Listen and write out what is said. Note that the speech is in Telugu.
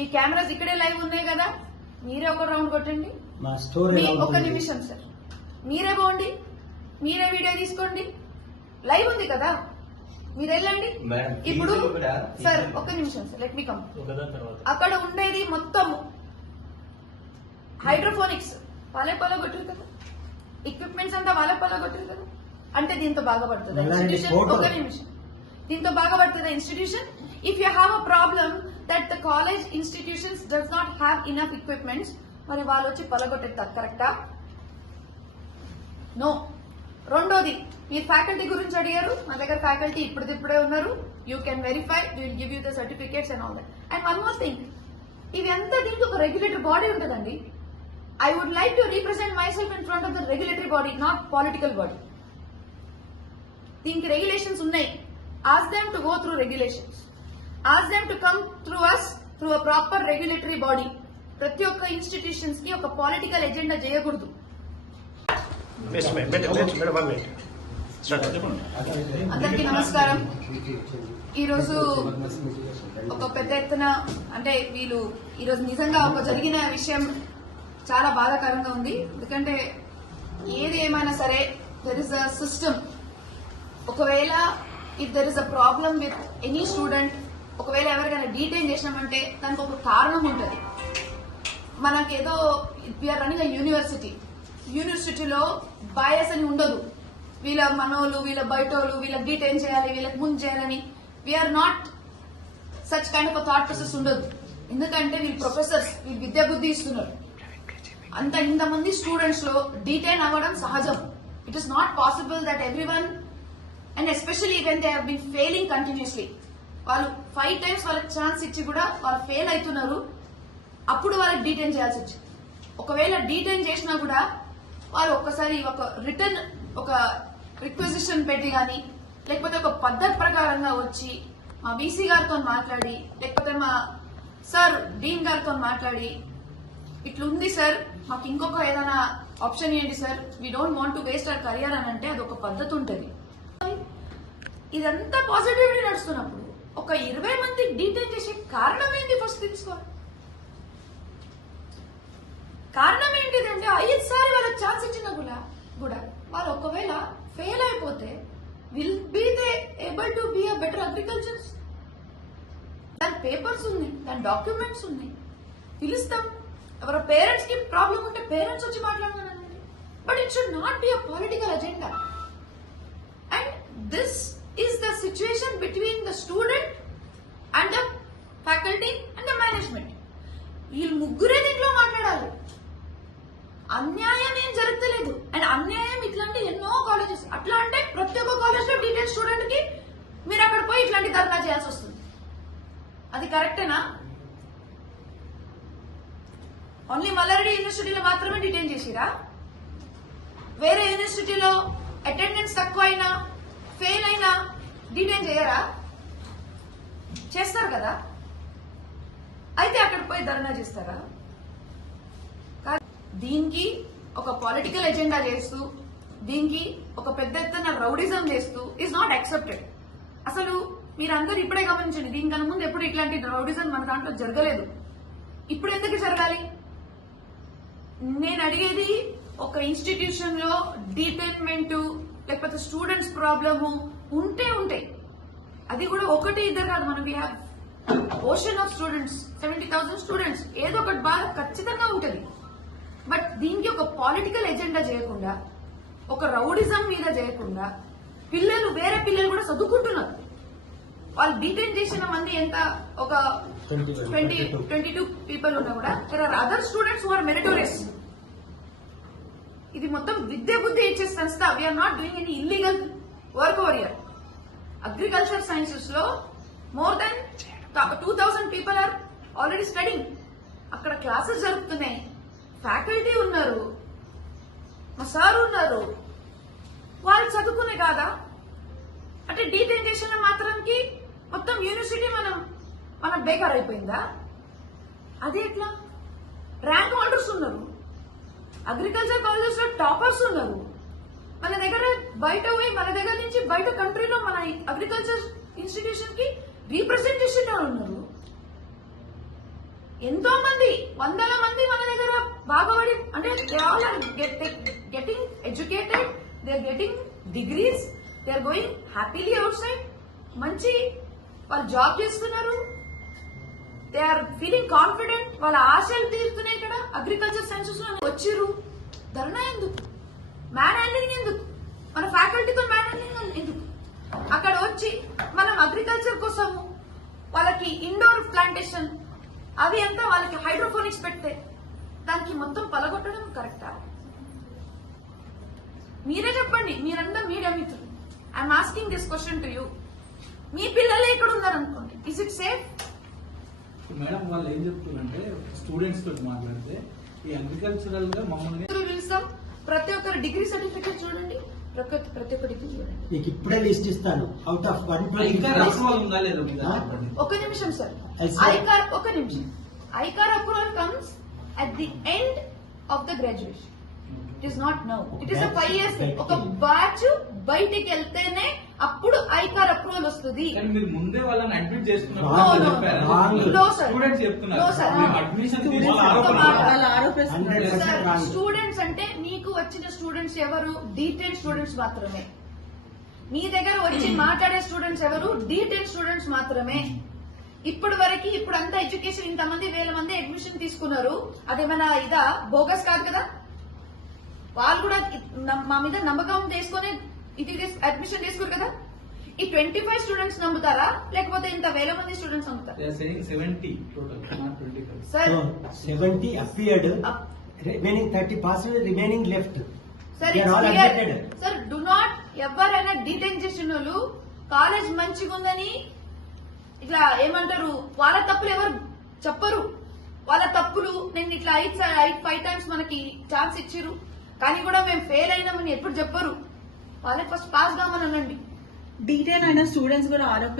మీ కెమెరాస్ ఇక్కడే లైవ్ ఉన్నాయి కదా? మీరే ఒక రౌండ్ కొట్టండి. మా స్టోరీ మీ ఎలా ఒక? నిమిషం సార్. మీరే పోండి. మీరే వీడియో తీసుకోండి. లైవ్ ఉంది కదా? మీరు వెళ్ళండి. మేడం, ఇప్పుడు సార్. ఒక నిమిషం సార్. లెట్ మీ కమ్ అక్కడ ఉండేది మొత్తం హైడ్రోఫోనిక్స్. వాళ్ళే పొలగొట్టారు కదా? ఎక్విప్మెంట్స్ అంతా వాళ్ళే పొలగొట్టారు కదా? అంటే దీంతో బాగా పడుతుంది. ఇన్స్టిట్యూషన్. ఒక నిమిషం. దీంతో బాగా పడుతుంది. Institution if you have a problem that the college institutions does not have enough equipments మరి వాళ్ళు వచ్చి పొలగొట్టేది కరెక్టా నో రెండోది మీరు ఫ్యాకల్టీ గురించి అడిగారు? మా దగ్గర ఫ్యాకల్టీ ఇప్పుడిప్పుడే ఉన్నారు. You can verify will give you the certificates and all that and one more thing ఇవి దీనికి ఒక రెగ్యులేటరీ బాడీ ఉంటుందండి. I would like to represent myself in front of the regulatory body not political body దీనికి రెగ్యులేషన్స్ ఉన్నాయి. Ask them to go through regulations ask them to come through us through a proper regulatory body ప్రతి ఒక్క ఇన్స్టిట్యూషన్స్కి ఒక పొలిటికల్ ఎజెండా చేయకూడదు. అందరికీ నమస్కారం. ఈరోజు ఒక పెద్ద ఎత్తున అంటే వీళ్ళు ఈరోజు నిజంగా ఒక జరిగిన విషయం చాలా బాధాకరంగా ఉంది. ఎందుకంటే ఏది ఏమైనా సరే దెర్ ఇస్ అ సిస్టమ్ ఒకవేళ if there is a problem with any student ఒకవేళ ఎవరికైనా డీటైన్ చేసినామంటే దానికి ఒక కారణం ఉంటుంది. మనకేదో విఆర్ రన్నింగ్ అ యూనివర్సిటీ యూనివర్సిటీలో బయాస్ అని ఉండదు. వీళ్ళ మనోళ్ళు వీళ్ళ బయటోళ్ళు వీళ్ళకి డీటైన్ చేయాలి వీళ్ళకి ముందు చేయాలని we're not such kind of thought process ఉండదు. ఎందుకంటే వీళ్ళు ప్రొఫెసర్స్ వీళ్ళు విద్యా బుద్ధి ఇస్తున్నారు. అంత ఇంతమంది స్టూడెంట్స్లో డీటైన్ అవ్వడం సహజం. It is not possible that everyone and especially when they been failing continuously వాళ్ళు ఫైవ్ టైమ్స్ వాళ్ళకి ఛాన్స్ ఇచ్చి కూడా వాళ్ళు ఫెయిల్ అవుతున్నారు. అప్పుడు వాళ్ళకి డీటైన్ చేయాల్సి వచ్చింది. ఒకవేళ డీటైన్ చేసినా కూడా వాళ్ళు ఒక్కసారి ఒక రిటర్న్ ఒక రిక్వెజిషన్ పెట్టి కానీ లేకపోతే ఒక పద్ధతి ప్రకారంగా వచ్చి మా బీసీ గారితో మాట్లాడి లేకపోతే మా సార్ డీన్ గారితో మాట్లాడి ఇట్లుంది సార్ మాకు ఇంకొక ఏదైనా ఆప్షన్ ఏంటి sir we don't want to waste our career అని అంటే అది ఒక పద్ధతి ఉంటుంది. ఇదంతా పాజిటివ్లీ నడుస్తున్నప్పుడు ఒక ఇరవై మంది డీటైన్ చేసే కారణం ఏంటి ఫస్ట్ తెలుసుకోవాలి. కారణం ఏంటిదంటే ఐదుసారి వాళ్ళకి ఛాన్స్ ఇచ్చిన కూడా కూడా వాళ్ళు ఒకవేళ ఫెయిల్ అయిపోతే will be they able to be a better agricultures దాని పేపర్స్ ఉన్నాయి దాని డాక్యుమెంట్స్ ఉన్నాయి. పిలుస్తాం. ఎవరి పేరెంట్స్కి ప్రాబ్లం ఉంటే పేరెంట్స్ వచ్చి మాట్లాడమనండి but it should not be a political agenda and this is the situation between the student and the faculty and the management వీళ్ళు ముగ్గురే దీంట్లో మాట్లాడాలి. అన్యాయం ఏం జరగలేదు అండ్ అన్యాయం ఇట్లాంటి ఎన్నో కాలేజెస్. అట్లా అంటే ప్రతి ఒక్క కాలేజ్లో డీటెయిల్ స్టూడెంట్కి మీరు అక్కడ పోయి ఇట్లాంటి ధర్నా చేయాల్సి వస్తుంది. అది కరెక్టేనా? ఓన్లీ మల్లారెడ్డి యూనివర్సిటీలో మాత్రమే డిటైన్ చేసిరా? వేరే యూనివర్సిటీలో అటెండెన్స్ తక్కువ అయినా ఫెయిల్ అయినా డిటైన్ చేయరా? చేస్తారు కదా? అయితే అక్కడ పోయి ధర్నా చేస్తారా? కాదు. దీనికి ఒక పొలిటికల్ ఎజెండా చేస్తూ దీనికి ఒక పెద్ద ఎత్తున రౌడిజం చేస్తూ ఈజ్ నాట్ యాక్సెప్టెడ్ అసలు మీరందరూ ఇప్పుడే గమనించండి దీనికన్నా ముందు ఎప్పుడు ఇట్లాంటి రౌడిజం మన దాంట్లో జరగలేదు. ఇప్పుడు ఎందుకు జరగాలి? నేను అడిగేది ఒక ఇన్స్టిట్యూషన్లో డీటైన్మెంట్ లేకపోతే స్టూడెంట్స్ ప్రాబ్లము ఉంటే ఉంటాయి అది కూడా ఒకటి ఇద్దరు కాదు మనం we have ocean of students seventy thousand students ఏదో ఒకటి బాధ ఖచ్చితంగా ఉంటుంది. బట్ దీనికి ఒక పొలిటికల్ ఎజెండా చేయకుండా ఒక రౌడిజం మీద చేయకుండా పిల్లలు వేరే పిల్లలు కూడా చదువుకుంటున్నారు. వాళ్ళు డీటైన్ చేసిన మంది ఎంత ఒక 22. ట్వంటీ ట్వంటీ టూ పీపుల్ ఉన్నా కూడా there are other students are meritorious ఇది మొత్తం విద్య బుద్ధి ఇచ్చే సంస్థ. We're not doing any illegal work over year agriculture సైన్సెస్లో more than two thousand people are already studying అక్కడ క్లాసెస్ జరుగుతున్నాయి ఫ్యాకల్టీ ఉన్నారు మా సార్ ఉన్నారు వాళ్ళు చదువుకునే కాదా అంటే డీటెంటేషన్ మాత్రానికి మొత్తం యూనివర్సిటీ మనం మన బేకార్ అయిపోయిందా అదే ఎట్లా ర్యాంక్ హోల్డర్స్ ఉన్నారు అగ్రికల్చర్ కాలేజెస్లో టాపర్స్ ఉన్నారు మన దగ్గర బయట పోయి మన దగ్గర నుంచి బయట కంట్రీలో మన అగ్రికల్చర్ ఇన్స్టిట్యూషన్కి రీప్రజెంటేషన్ ఉన్నారు? ఎంతో మంది వందల మంది మన దగ్గర బాగుపడి అంటే they all are getting educated they are getting degrees they are going happily outside మంచి వాళ్ళు జాబ్ చేస్తున్నారు. దే ఆర్ ఫీలింగ్ కాన్ఫిడెంట్ వాళ్ళ ఆశలు తీరుతున్నాయి ఇక్కడ. అగ్రికల్చర్ సైన్సెస్లో వచ్చిర్రు ధర్నా ఎందుకు? మ్యాన్ హ్యాండ్లింగ్ ఎందుకు? మన ఫ్యాకల్టీతో మ్యాన్ హ్యాండ్లింగ్ ఎందుకు అక్కడ వచ్చి మనం అగ్రికల్చర్ కోసము వాళ్ళకి ఇండోర్ ప్లాంటేషన్ అవి అంతా వాళ్ళకి హైడ్రోఫోనిక్స్ పెడితే దానికి మొత్తం పలగొట్టడం కరెక్టా మీరే చెప్పండి మీరంతా మీడియా మిత్రులు. I'm asking this question to you మీ పిల్లలే ఇక్కడ ఉన్నారు అనుకోండి ఇస్ ఇట్ సేఫ్ మేడం వాళ్ళు ఏం చెప్తున్నారంటే స్టూడెంట్స్ తోటి మాట్లాడితే ఈ అగ్రికల్చరల్గా మమ్మల్ని ప్రతి ఒక్కరు డిగ్రీ సర్టిఫికేట్ చూడండి. ప్రతి ప్రతి ఒక్క డిగ్రీ చూడండి. నీకు ఇప్పుడే లిస్ట్ ఇస్తాను. Out of one. ఒక నిమిషం సార్. ఐకార్ ఒక నిమిషం. ICAR approval comes at the end of the graduation it is not now it is five years ఒక బ్యాచ్ బయటికి వెళ్తేనే అప్పుడు ఐకార్ అప్రూవల్ వస్తుంది. మీరు ముందే వాళ్ళని అడ్మిట్ చేస్తున్నారు. స్టూడెంట్స్ అంటే వచ్చిన స్టూడెంట్స్ ఎవరు? డీటెయిల్ స్టూడెంట్స్ మాత్రమే. మీ దగ్గర వచ్చి మాట్లాడే స్టూడెంట్స్ ఎవరు? డీటెయిల్ స్టూడెంట్స్ మాత్రమే. ఇప్పటి వరకు ఇప్పుడు అంతా ఎడ్యుకేషన్ ఇంతమంది వేల మంది అడ్మిషన్ తీసుకున్నారు. అదేమైనా ఇదా? బోగస్ కాదు కదా? వాళ్ళు కూడా మా మీద నమ్మకం తీసుకొని ఇది అడ్మిషన్ తీసుకురు కదా? ఈ ట్వంటీ ఫైవ్ స్టూడెంట్స్ నమ్ముతారా? లేకపోతే ఇంత వేల మంది స్టూడెంట్స్ నమ్ముతారా? Sir seventy appeared remaining thirty percent remaining left sir. Sir do not ఎవరైనా డీటెయిన్ చేసిన వాళ్ళు కాలేజ్ మంచిగా ఉందని ఇట్లా ఏమంటారు? వాళ్ళ తప్పులు ఎవరు చెప్పరు. వాళ్ళ తప్పులు నేను ఇట్లా ఐదు ఐదు ఫైవ్ టైమ్స్ మనకి ఛాన్స్ ఇచ్చిర్రు. కానీ కూడా మేము ఫెయిల్ అయినామని ఎప్పుడు చెప్పరు. వాళ్ళే ఫస్ట్ పాస్ కామని అనండి. డీటెయిల్ అయిన స్టూడెంట్స్ కూడా ఆరోపిస్తున్నారు